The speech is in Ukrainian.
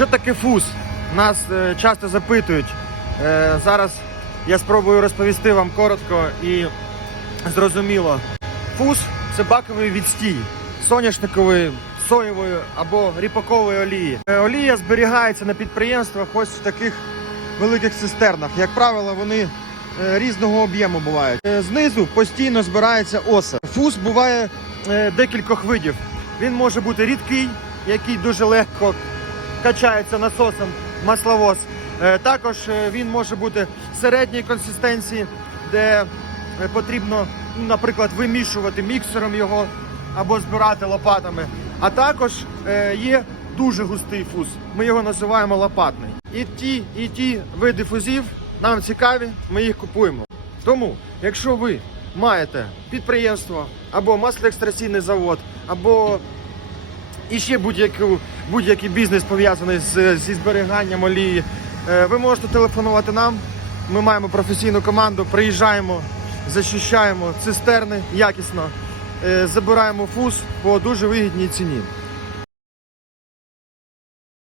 Що таке фуз? Нас е, часто запитують. Е, зараз я спробую розповісти вам коротко і зрозуміло. Фуз це баковий відстій соняшникової, соєвої або ріпакової олії. Е, Олія зберігається на підприємствах ось в таких великих цистернах. Як правило, вони різного об'єму бувають. Знизу постійно збирається оса. Фуз буває декількох видів. Він може бути рідкий, який дуже легко качається насосом масловоз. Е, Також е, він може бути середньої консистенції, де е, потрібно, ну, наприклад, вимішувати міксером його або збирати лопатами. А також є дуже густий фуз. Ми його називаємо лопатний. І ті, і ті види фузів нам цікаві, ми їх купуємо. Тому, якщо ви маєте підприємство або маслоекстраційний завод, або і ще будь-яку, будь-який бізнес пов'язаний з, зі зберіганням олії, е, ви можете телефонувати нам. Ми маємо професійну команду, приїжджаємо, зачищаємо цистерни якісно, е, забираємо фуз по дуже вигідній ціні.